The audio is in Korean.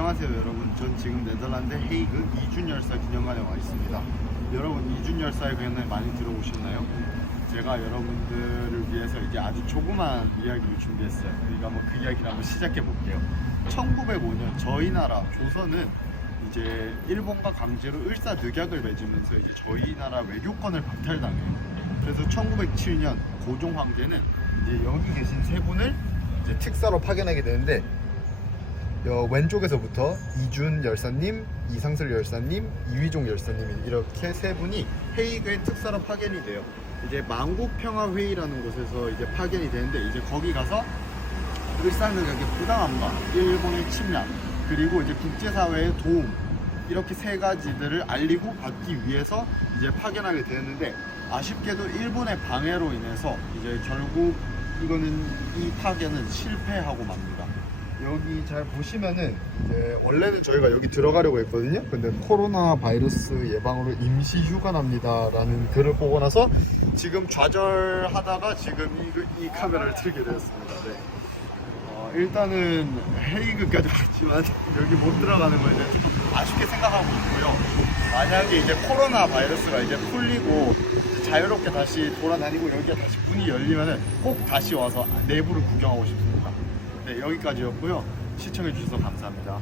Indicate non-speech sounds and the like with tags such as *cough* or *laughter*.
안녕하세요 여러분. 전 지금 네덜란드 헤이그 이준 열사 기념관에 와 있습니다. 여러분 이준 열사에 관해 많이 들어보셨나요? 제가 여러분들을 위해서 이제 아주 조그만 이야기를 준비했어요. 그러니까 뭐 그 이야기를 한번 시작해 볼게요. 1905년 저희 나라 조선은 이제 일본과 강제로 을사늑약을 맺으면서 이제 저희 나라 외교권을 박탈당해요. 그래서 1907년 고종 황제는 이제 여기 계신 세 분을 이제 특사로 파견하게 되는데 여 왼쪽에서부터 이준 열사님, 이상슬 열사님, 이휘종 열사님 이렇게 세 분이 헤이그의 특사로 파견이 돼요. 이제 만국평화회의라는 곳에서 이제 파견이 되는데 이제 거기 가서 을사늑약의 부당함과 일본의 침략 그리고 이제 국제사회의 도움 이렇게 세 가지들을 알리고 받기 위해서 이제 파견하게 되었는데 아쉽게도 일본의 방해로 인해서 이제 결국 이거는 이 파견은 실패하고 맙니다. 여기 잘 보시면은 이제 원래는 저희가 여기 들어가려고 했거든요. 근데 코로나 바이러스 예방으로 임시 휴관합니다라는 글을 보고 나서 지금 좌절하다가 지금 이, 이 카메라를 틀게 되었습니다. 네. 어, 일단은 헤이그까지 왔지만 *laughs* 여기 못 들어가는 거 이제 조금 아쉽게 생각하고 있고요. 만약에 이제 코로나 바이러스가 이제 풀리고 자유롭게 다시 돌아다니고 여기가 다시 문이 열리면은 꼭 다시 와서 내부를 구경하고 싶습니다. 네, 여기까지였고요. 시청해주셔서 감사합니다.